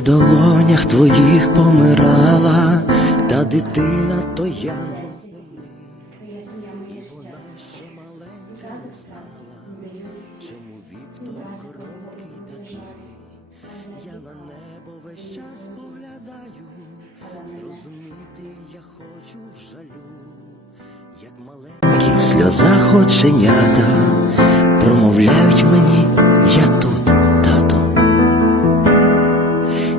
долонях твоїх помирала, та дитина то я. Не знала, чому Віктор короткий такий. Я на небо весь час поглядаю, зрозуміти я хочу в жалю, як маленькі в сльозах оченята, промовляють мені,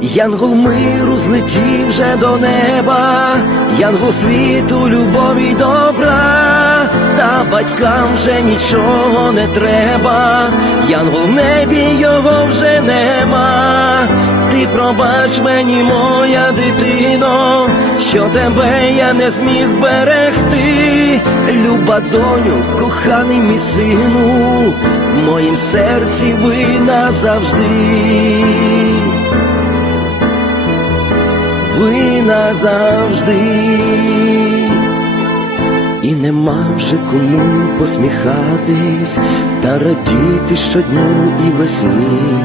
Янгол миру злетів вже до неба, Янгол світу, любові добра, та батькам вже нічого не треба, Янгол в небі його вже нема. Ти пробач мені, моя дитино, що тебе я не зміг берегти, люба доню, коханий мій сину, в моїм серці ви назавжди. Ви назавжди, і нема вже кому посміхатись та радіти щодню і весні,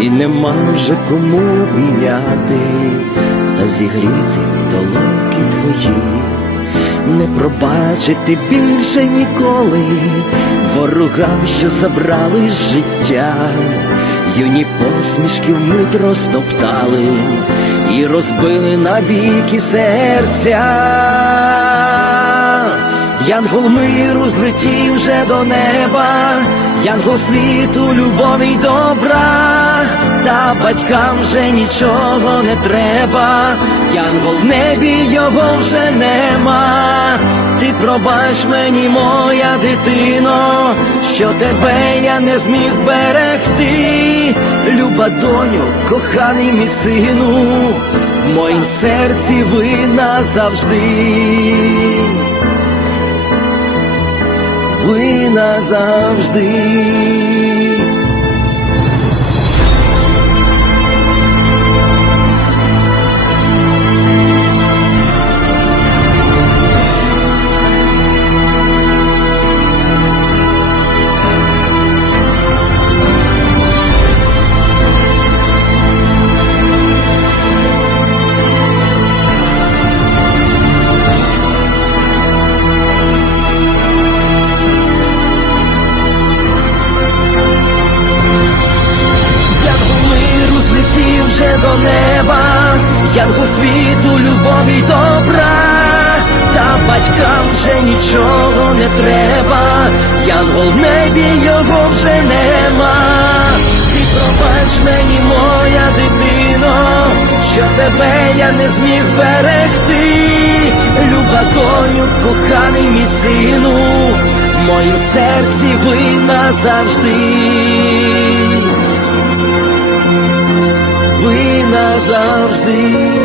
і нема вже кому обійняти та зігріти долоньки твої, не пробачити більше ніколи ворогам, що забрали життя. Юні посмішки вмить розтоптали і розбили навіки серця. Янгол миру злетів вже до неба, Янгол світу, любові й добра, та батькам вже нічого не треба, Янгол в небі його вже нема. Ти пробач мені, моя дитино, що тебе я не зміг берегти, люба доню, коханий мій сину, в моїм серці ви назавжди. Ви назавжди. До неба, Янгол світу, любові й добра, та батькам вже нічого не треба, Янгол в небі його вже нема. Ти пробач мені, моя дитино, що тебе я не зміг берегти, люба доню, коханий мій сину, в моїм серці ви назавжди. Назавжди.